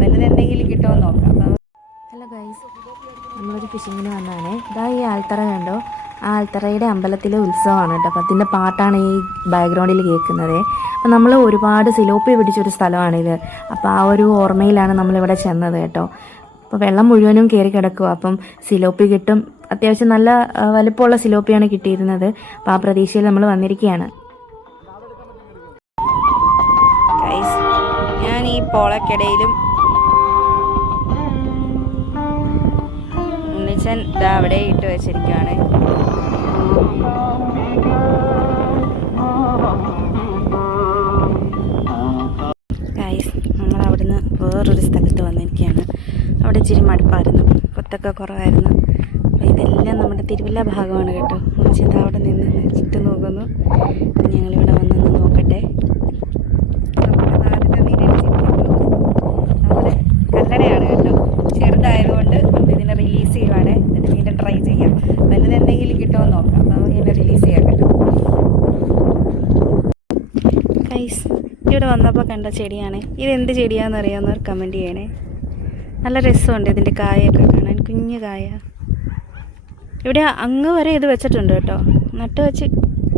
വലുതെന്തെങ്കിലും കിട്ടുമോ നോക്കാം. Hello guys, നമ്മളൊരു ഫിഷിങ്ങിന് വന്നതാണേ. ഇതാ ഈ ആൽത്തറ കണ്ടോ, ആ ആൽത്തറയുടെ അമ്പലത്തിലെ ഉത്സവമാണ് കേട്ടോ. അപ്പം അതിൻ്റെ പാട്ടാണ് ഈ ബാക്ക്ഗ്രൗണ്ടിൽ കേൾക്കുന്നത്. അപ്പം നമ്മൾ ഒരുപാട് സിലോപ്പി പിടിച്ചൊരു സ്ഥലമാണിത്. അപ്പോൾ ആ ഒരു ഓർമ്മയിലാണ് നമ്മളിവിടെ ചെന്നത് കേട്ടോ. അപ്പോൾ വെള്ളം മുഴുവനും കയറി കിടക്കുക. അപ്പം സിലോപ്പി കിട്ടും, അത്യാവശ്യം നല്ല വലുപ്പമുള്ള സിലോപ്പിയാണ് കിട്ടിയിരുന്നത്. അപ്പോൾ ആ പ്രതീക്ഷയിൽ നമ്മൾ വന്നിരിക്കുകയാണ്. ഗൈസ്, ഞാൻ ഈ പോളക്കിടയിലും ഉണ്ണിച്ചൻ ഇതാ അവിടെ ഇട്ട് വെച്ചിരിക്കുകയാണ്. ഗൈസ്, നമ്മൾ അവിടുന്ന് വേറൊരു സ്ഥലത്ത് വന്നിരിക്കുകയാണ്. അവിടെ ഇച്ചിരി മടുപ്പായിരുന്നു, കൊത്തൊക്കെ കുറവായിരുന്നു. അപ്പോൾ ഇതെല്ലാം നമ്മുടെ തിരുവല്ല ഭാഗമാണ് കേട്ടോ. ഉണ്ണിച്ചൻ അവിടെ നിന്ന് ചുറ്റും നോക്കുന്നു. ഞങ്ങളിവിടെ വന്നൊന്ന് നോക്കട്ടെ. നമ്മുടെ കല്ലടയാണ് കേട്ടോ. ചെറുതായതുകൊണ്ട് ഇതിനെ റിലീസ് ചെയ്യുവാണ്. എന്നിട്ട് വീണ്ടും ട്രൈ ചെയ്യാം. വലുതെന്തെങ്കിലും കിട്ടുമോ നോക്കാം. നമുക്ക് ഇതിനെ റിലീസ് ചെയ്യാം കേട്ടോ. ഗൈസ്, ഇവിടെ വന്നപ്പോൾ കണ്ട ചെടിയാണ്. ഇതെന്ത് ചെടിയാണെന്ന് അറിയാവുന്നവർ കമൻറ്റ് ചെയ്യണേ. നല്ല രസമുണ്ട് ഇതിൻ്റെ കായൊക്കെ കാണാൻ, കുഞ്ഞു കായ. ഇവിടെ അങ്ങ് വരെ ഇത് വെച്ചിട്ടുണ്ട് കേട്ടോ. നട്ട് വെച്ച്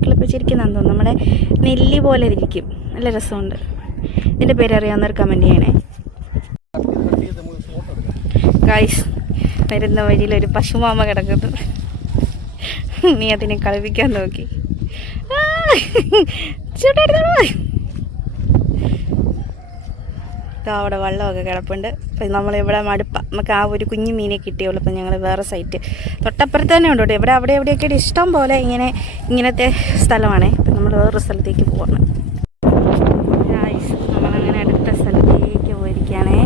കിളിപ്പിച്ചിരിക്കുന്നതെന്ന് തോന്നുന്നു. നമ്മുടെ നെല്ലി പോലെ ഇരിക്കും, നല്ല രസമുണ്ട്. ഇതിൻ്റെ പേര് അറിയാവുന്നവർ കമൻറ്റ് ചെയ്യണേ. ഗൈസ്, വരുന്ന വഴിയിലൊരു പശുമാമ കിടക്കുന്നു. നീ അതിനെ കളിപ്പിക്കാൻ നോക്കി. അവിടെ വെള്ളമൊക്കെ കിടപ്പുണ്ട്. അപ്പം നമ്മളിവിടെ നമുക്ക് ആ ഒരു കുഞ്ഞു മീനെ കിട്ടിയുള്ളൂ. അപ്പം ഞങ്ങൾ വേറെ സൈറ്റ് തൊട്ടപ്പുറത്ത് തന്നെ ഉണ്ട് കേട്ടോ. അവിടെ എവിടെയൊക്കെ ഇഷ്ടം പോലെ ഇങ്ങനത്തെ സ്ഥലമാണ്. അപ്പം നമ്മൾ വേറൊരു സ്ഥലത്തേക്ക് പോകണം. നമ്മളങ്ങനെ അടുത്ത സ്ഥലത്തേക്ക് പോയിരിക്കുകയാണേ.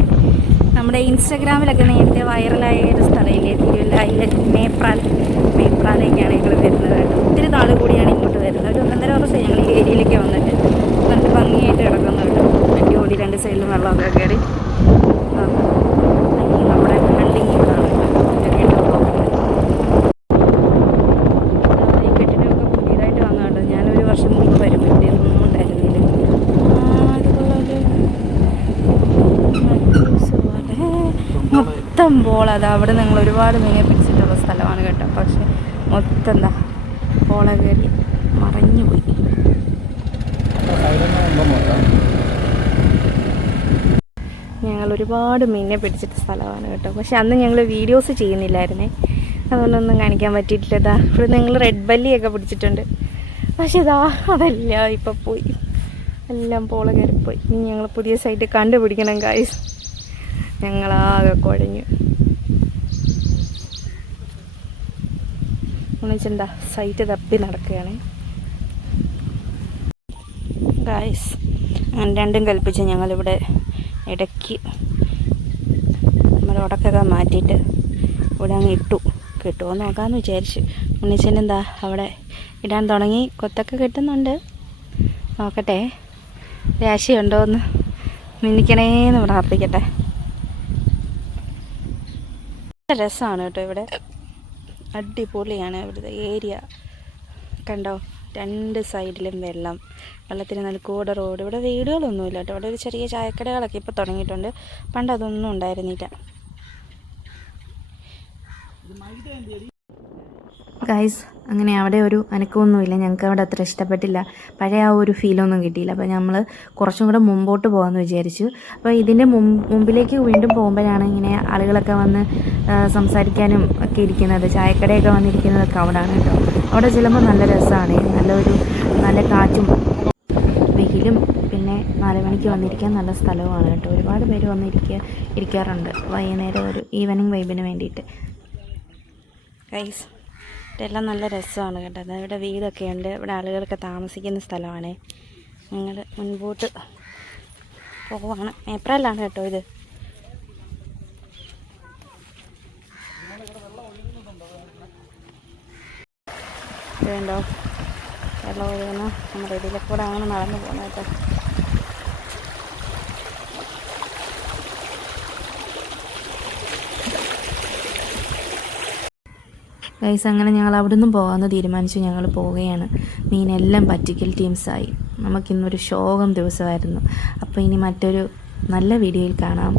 നമ്മുടെ ഇൻസ്റ്റഗ്രാമിലൊക്കെ നേരത്തെ വൈറലായ ഒരു സ്ഥലമില്ലേ, തിരുവല്ലയിലെ മേപ്രാലേക്കാണ് ഞങ്ങൾ വരുന്നത് കേട്ടോ. ഒത്തിരി നാൾ കൂടിയാണ് ഇങ്ങോട്ട് വരുന്നത്. ഒരു 1.5 വർഷം ഞങ്ങൾ ഈ ഏരിയയിലേക്ക് വന്നിട്ട് നല്ല ഭംഗിയായിട്ട് കിടക്കുന്നു കേട്ടോ. അടിപൊളി, 2 സൈഡിലും വെള്ളമൊക്കെ കയറി. നമ്മുടെ ഹണ്ടിങ് ഇവിടെയാണ്. ഈ കെട്ടിടമൊക്കെ പുതിയതായിട്ട് വന്നു കേട്ടോ. ഞാനൊരു വർഷം മുമ്പ് വരുമ്പോഴത്തേക്കൊന്നും ഉണ്ടായിരുന്നില്ല. മൊത്തം പോള. അത് അവിടെ നിങ്ങൾ ഒരുപാട് മീനെ പിടിച്ചിട്ടുള്ള സ്ഥലമാണ് കേട്ടോ. പക്ഷെ മൊത്തം എന്താ പോള കയറി മറഞ്ഞു പോയി. ഞങ്ങൾ ഒരുപാട് മീനെ പിടിച്ചിട്ട സ്ഥലമാണ് കേട്ടോ. പക്ഷെ അന്ന് ഞങ്ങൾ വീഡിയോസ് ചെയ്യുന്നില്ലായിരുന്നേ, അതുകൊണ്ടൊന്നും കാണിക്കാൻ പറ്റിയിട്ടില്ല. ഇതാ ഇവിടെ നിങ്ങൾ റെഡ് ബല്ലിയൊക്കെ പിടിച്ചിട്ടുണ്ട്. പക്ഷെ ഇതാ അതെല്ലാം ഇപ്പം പോയി, എല്ലാം പോള കയറിപ്പോയി. ഇനി ഞങ്ങൾ പുതിയ സൈറ്റ് കണ്ടുപിടിക്കണം ഗൈസ്. ഞങ്ങളാകെ കുഴഞ്ഞു. എന്നുവെച്ചെന്താ സൈറ്റ് തപ്പി നടക്കുകയാണ് ഗൈസ്. അങ്ങനെ രണ്ടും കൽപ്പിച്ച് ഞങ്ങളിവിടെ ഇടയ്ക്ക് നമ്മുടെ ഉടക്കൊക്കെ മാറ്റിയിട്ട് ഇവിടെ അങ്ങ് ഇട്ടു. കിട്ടുമോ നോക്കാമെന്ന് വിചാരിച്ചു. ഉണ്ണിച്ചനെന്താ അവിടെ ഇടാൻ തുടങ്ങി. കൊത്തൊക്കെ കിട്ടുന്നുണ്ട്. നോക്കട്ടെ, രാശിയുണ്ടോ എന്ന് മിന്നിക്കണേന്ന് പ്രാർത്ഥിക്കട്ടെ. നല്ല രസമാണ് കേട്ടോ ഇവിടെ. അടിപൊളിയാണ് ഇവിടുത്തെ ഏരിയ. കണ്ടോ, 2 സൈഡിലും വെള്ളം, വെള്ളത്തിന് നടുക്കൂടെ റോഡ്. ഇവിടെ വീടുകളൊന്നുമില്ല കേട്ടോ. ഇവിടെ ഒരു ചെറിയ ചായക്കടകളൊക്കെ ഇപ്പോൾ തുടങ്ങിയിട്ടുണ്ട്. പണ്ട് അതൊന്നും ഉണ്ടായിരുന്നില്ല. ഗൈസ്, അങ്ങനെ അവിടെ ഒരു അനക്കമൊന്നുമില്ല. ഞങ്ങൾക്ക് അവിടെ അത്ര ഇഷ്ടപ്പെട്ടില്ല. പഴയ ആ ഒരു ഫീലൊന്നും കിട്ടിയില്ല. അപ്പോൾ നമ്മൾ കുറച്ചും കൂടെ മുമ്പോട്ട് പോകാമെന്ന് വിചാരിച്ചു. അപ്പോൾ ഇതിൻ്റെ മുമ്പിലേക്ക് വീണ്ടും പോകുമ്പോഴാണ് ഇങ്ങനെ ആളുകളൊക്കെ വന്ന് സംസാരിക്കാനും ഒക്കെ ഇരിക്കുന്നത്. ചായക്കടയൊക്കെ വന്നിരിക്കുന്നതൊക്കെ അവിടെയാണ് കേട്ടോ. അവിടെ ചെല്ലുമ്പോൾ നല്ല രസമാണ്. നല്ല കാറ്റും വെയിലും. പിന്നെ 4 മണിക്ക് വന്നിരിക്കാൻ നല്ല സ്ഥലവുമാണ് കേട്ടോ. ഒരുപാട് പേര് ഇരിക്കാറുണ്ട് വൈകുന്നേരം ഒരു ഈവനിങ് വൈബിന് വേണ്ടിയിട്ട്. ഗൈസ്, ഇതെല്ലാം നല്ല രസമാണ് കേട്ടോ. ഇവിടെ വീടൊക്കെ ഉണ്ട്. ഇവിടെ ആളുകളൊക്കെ താമസിക്കുന്ന സ്ഥലമാണ്. ഞങ്ങൾ മുൻപോട്ട് പോവാണ്. ഏപ്രിലാണ് കേട്ടോ ഇത്. വേണ്ടോ വെള്ളം ഒഴുകുന്ന നമ്മുടെ ഇതിലെ കൂടെ ആണ് നടന്നു പോകുന്നത് കേട്ടോ. ഗൈസ്, അങ്ങനെ ഞങ്ങൾ അവിടെ നിന്നും പോകാമെന്ന് തീരുമാനിച്ചു. ഞങ്ങൾ പോവുകയാണ്. മീനെല്ലാം പറ്റിക്കൽ ടീംസായി. നമുക്കിന്നൊരു ശോകം ദിവസമായിരുന്നു. അപ്പോൾ ഇനി മറ്റൊരു നല്ല വീഡിയോയിൽ കാണാം.